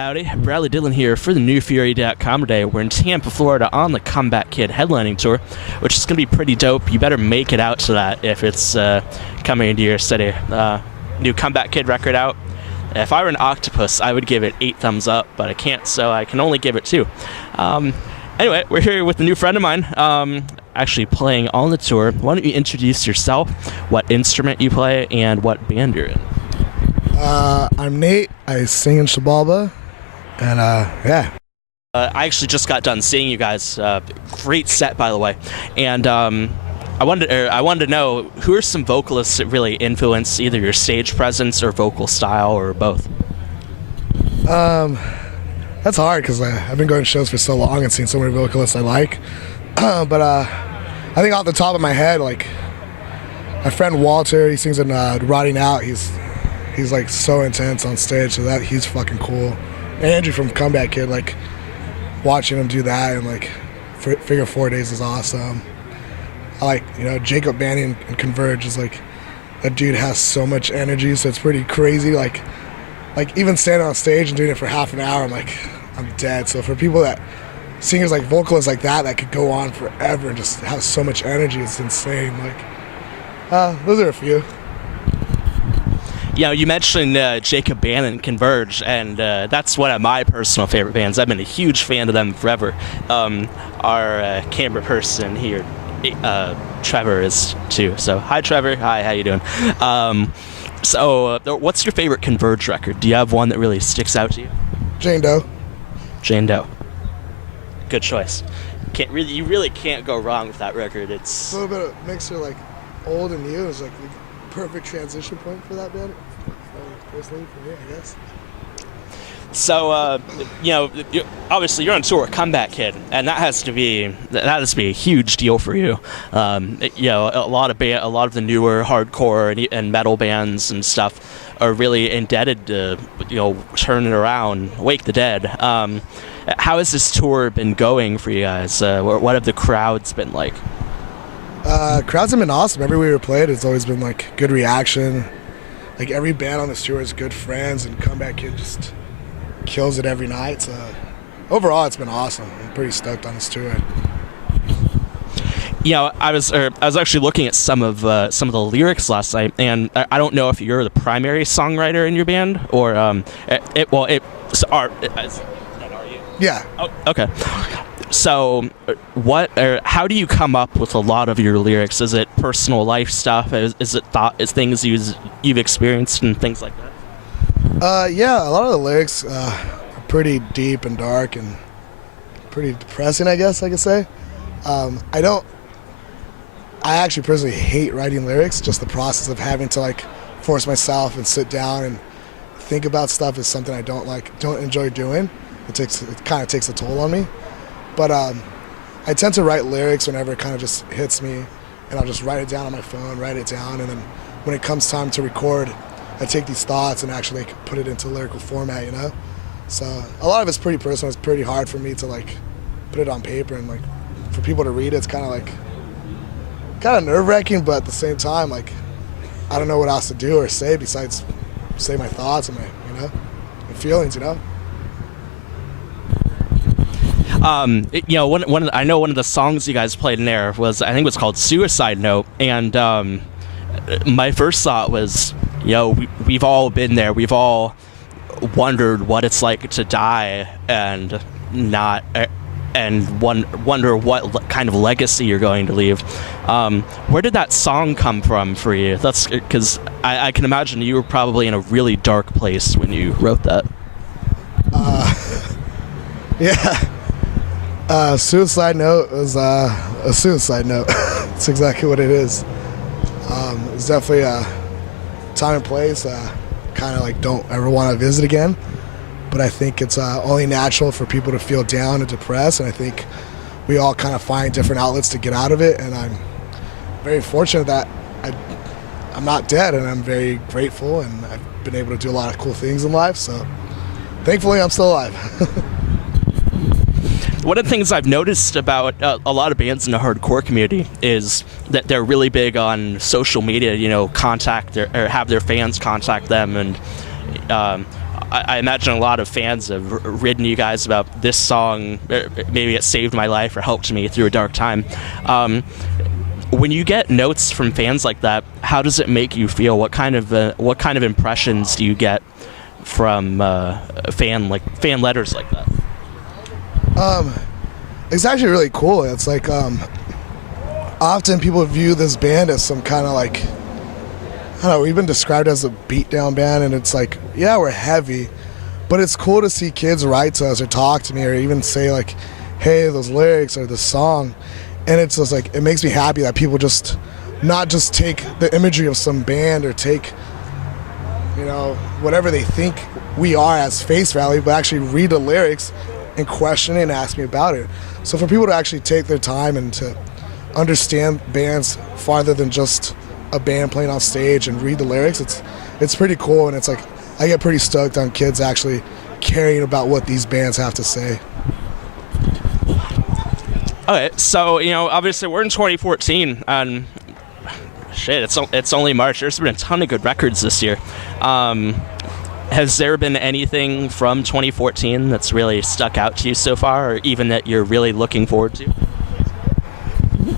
Howdy, Bradley Dillon here for the NewFury.com today. We're in Tampa, Florida on the Comeback Kid headlining tour, which is going to be pretty dope. You better make it out to that if it's coming into your city. New Comeback Kid record out. If I were an octopus, I would give it 8 thumbs up, but I can't, so I can only give it 2. Anyway, we're here with a new friend of mine, actually playing on the tour. Why don't you introduce yourself, what instrument you play, and what band you're in? I'm Nate. I sing in XIBALBA, and yeah. I actually just got done seeing you guys. Great set, by the way. And I wanted to know, who are some vocalists that really influence either your stage presence or vocal style, or both? That's hard because I've been going to shows for so long and seen so many vocalists I like. But I think off the top of my head, like my friend Walter, he sings in Rotting Out. He's like so intense on stage, so that he's fucking cool. And Andrew from Comeback Kid, like watching him do that and like Figure 4 Days is awesome. I like, Jacob Banning and Converge is like, that dude has so much energy, so it's pretty crazy. Like even standing on stage and doing it for half an hour, I'm dead. So for people that, singers like vocalists like that could go on forever and just have so much energy, it's insane. Those are a few. You mentioned Jacob Bannon and Converge, and that's one of my personal favorite bands. I've been a huge fan of them forever. Our camera person here, Trevor, is too. So hi, Trevor. Hi, how you doing? So what's your favorite Converge record? Do you have one that really sticks out to you? Jane Doe. Jane Doe. Good choice. You really can't go wrong with that record. It's a little bit of mixture, like old and new. It's like the perfect transition point for that band. Personally, for me, I guess. So, obviously you're on tour with Comeback Kid, and that has to be a huge deal for you. A lot of the newer hardcore and metal bands and stuff are really indebted to, Turn It Around, Wake the Dead. How has this tour been going for you guys? What have the crowds been like? Crowds have been awesome. Everywhere we played, it's always been like good reaction. Like every band on this tour is good friends, and Comeback Kid just kills it every night. So overall, it's been awesome. I'm pretty stoked on this tour. I was actually looking at some of the lyrics last night, and I don't know if you're the primary songwriter in your band or Yeah. Oh, okay. So, how do you come up with a lot of your lyrics? Is it personal life stuff? Is it things you've experienced and things like that? Yeah, a lot of the lyrics are pretty deep and dark and pretty depressing, I guess I could say. I actually personally hate writing lyrics. Just the process of having to force myself and sit down and think about stuff is something I don't enjoy doing. It kind of takes a toll on me. But I tend to write lyrics whenever it kind of just hits me, and I'll just write it down on my phone, and then when it comes time to record, I take these thoughts and actually put it into lyrical format, So a lot of it's pretty personal. It's pretty hard for me to put it on paper, and for people to read it, it's kind of nerve-wracking, but at the same time, I don't know what else to do or say besides say my thoughts and my feelings, I know one of the songs you guys played in there was, I think it was called Suicide Note, and my first thought was, we've all been there. We've all wondered what it's like to die and wonder what kind of legacy you're going to leave. Where did that song come from for you? That's because I can imagine you were probably in a really dark place when you wrote that. Yeah. Suicide Note was a suicide note. That's exactly what it is. It's definitely a time and place kind of don't ever want to visit again. But I think it's only natural for people to feel down and depressed, and I think we all kind of find different outlets to get out of it, and I'm very fortunate that I'm not dead, and I'm very grateful, and I've been able to do a lot of cool things in life, so thankfully I'm still alive. One of the things I've noticed about a lot of bands in the hardcore community is that they're really big on social media, contact or have their fans contact them, and I imagine a lot of fans have written you guys about this song. Maybe it saved my life or helped me through a dark time. When you get notes from fans like that, how does it make you feel? What kind of impressions do you get from fan letters like that? It's actually really cool. It's like often people view this band as some kind of like, I don't know, we've been described as a beatdown band, and it's like, yeah, we're heavy, but it's cool to see kids write to us or talk to me or even say like, hey, those lyrics or this song. And it's just like, it makes me happy that people just not just take the imagery of some band or take, you know, whatever they think we are as face value, but actually read the lyrics and question it and ask me about it. So for people to actually take their time and to understand bands farther than just a band playing on stage and read the lyrics, it's pretty cool. And it's like, I get pretty stoked on kids actually caring about what these bands have to say. Okay, so, you know, obviously we're in 2014, and shit, it's only March. There's been a ton of good records this year. Has there been anything from 2014 that's really stuck out to you so far, or even that you're really looking forward to?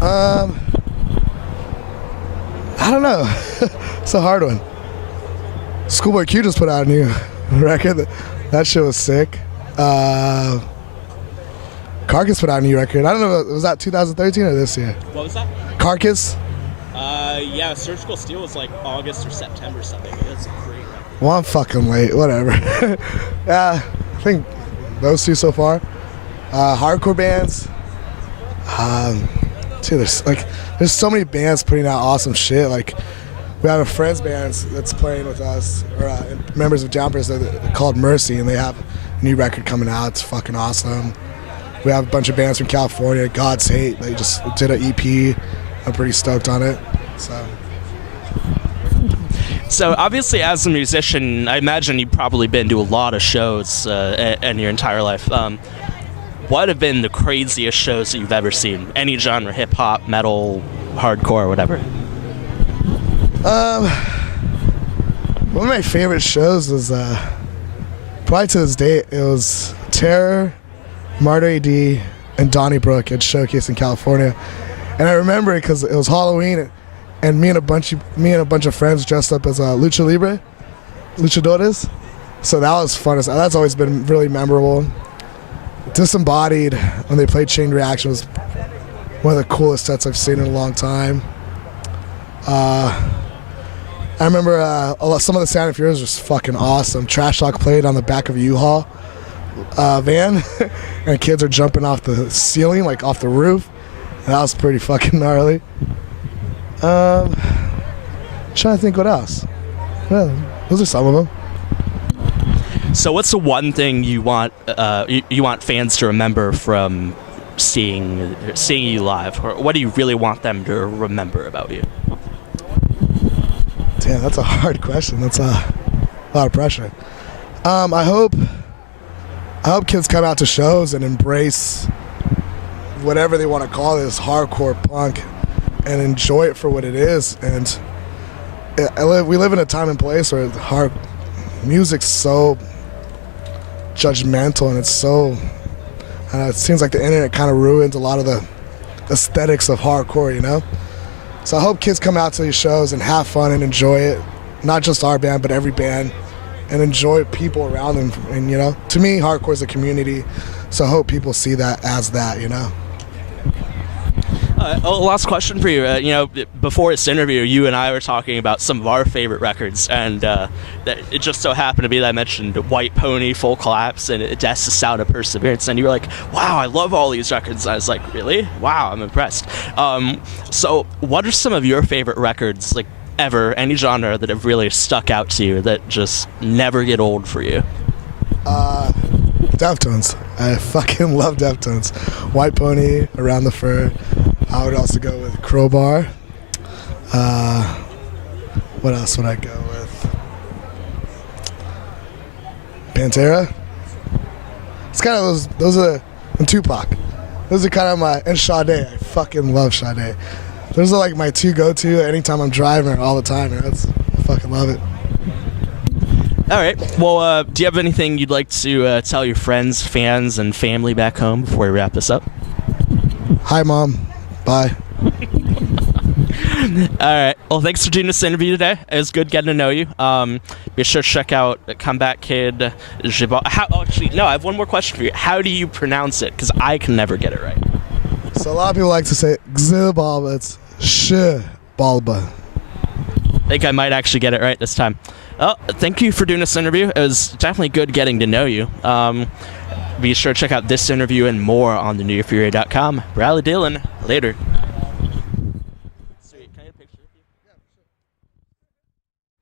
I don't know. It's a hard one. Schoolboy Q just put out a new record. That shit was sick. Carcass put out a new record. I don't know, was that 2013 or this year? What was that? Carcass? Yeah, Surgical Steel was like August or September something. It's a great record. Well, I'm fucking late, whatever. Yeah, I think those two so far. Hardcore bands. Dude, there's so many bands putting out awesome shit. Like, we have a friends band that's playing with us, or members of Jumpers, called Mercy, and they have a new record coming out. It's fucking awesome. We have a bunch of bands from California. God's Hate, they just did an EP. I'm pretty stoked on it. So obviously, as a musician, I imagine you've probably been to a lot of shows in your entire life. What have been the craziest shows that you've ever seen? Any genre, hip hop, metal, hardcore, whatever. One of my favorite shows was probably to this day. It was Terror, Martyr AD, and Donnybrook at Showcase in California, and I remember it because it was Halloween, and me and a bunch of friends dressed up as luchadores. So that was fun. That's always been really memorable. Disembodied, when they played Chain Reaction, was one of the coolest sets I've seen in a long time. I remember some of the Sound and Fury was just fucking awesome. Trash Talk played on the back of a U-Haul van, and kids are jumping off the ceiling, like off the roof. And that was pretty fucking gnarly. Trying to think what else. Yeah, those are some of them. So what's the one thing you want fans to remember from seeing you live, or what do you really want them to remember about you? Damn, that's a hard question. That's a lot of pressure. I hope kids come out to shows and embrace whatever they want to call this hardcore punk and enjoy it for what it is. And we live in a time and place where hard music's so judgmental, and it's so it seems like the internet kind of ruins a lot of the aesthetics of hardcore, you know? So I hope kids come out to these shows and have fun and enjoy it, not just our band, but every band, and enjoy people around them. And, you know, to me, hardcore is a community, so I hope people see that as that, you know? Last question for you. You know, before this interview, you and I were talking about some of our favorite records, and that it just so happened to be that I mentioned White Pony, Full Collapse, and Death's the Sound of Perseverance, and you were like, wow, I love all these records. I was like, really? Wow, I'm impressed. So what are some of your favorite records, like ever, any genre, that have really stuck out to you, that just never get old for you? Deftones. I fucking love Deftones. White Pony, Around the Fur. I would also go with Crowbar. What else would I go with? Pantera. It's kind of those are, and Tupac. Those are kind of and Sade. I fucking love Sade. Those are like my two go-to anytime I'm driving all the time. I fucking love it. All right. Well, do you have anything you'd like to tell your friends, fans, and family back home before we wrap this up? Hi, Mom. Bye. All right. Well, thanks for doing this interview today. It was good getting to know you. Be sure to check out Comeback Kid XIBALBA. Actually, no, I have one more question for you. How do you pronounce it? Because I can never get it right. So a lot of people like to say XIBALBA. It's XIBALBA. I think I might actually get it right this time. Oh, thank you for doing this interview. It was definitely good getting to know you. Be sure to check out this interview and more on thenewfury.com. Bradley Dillon, later.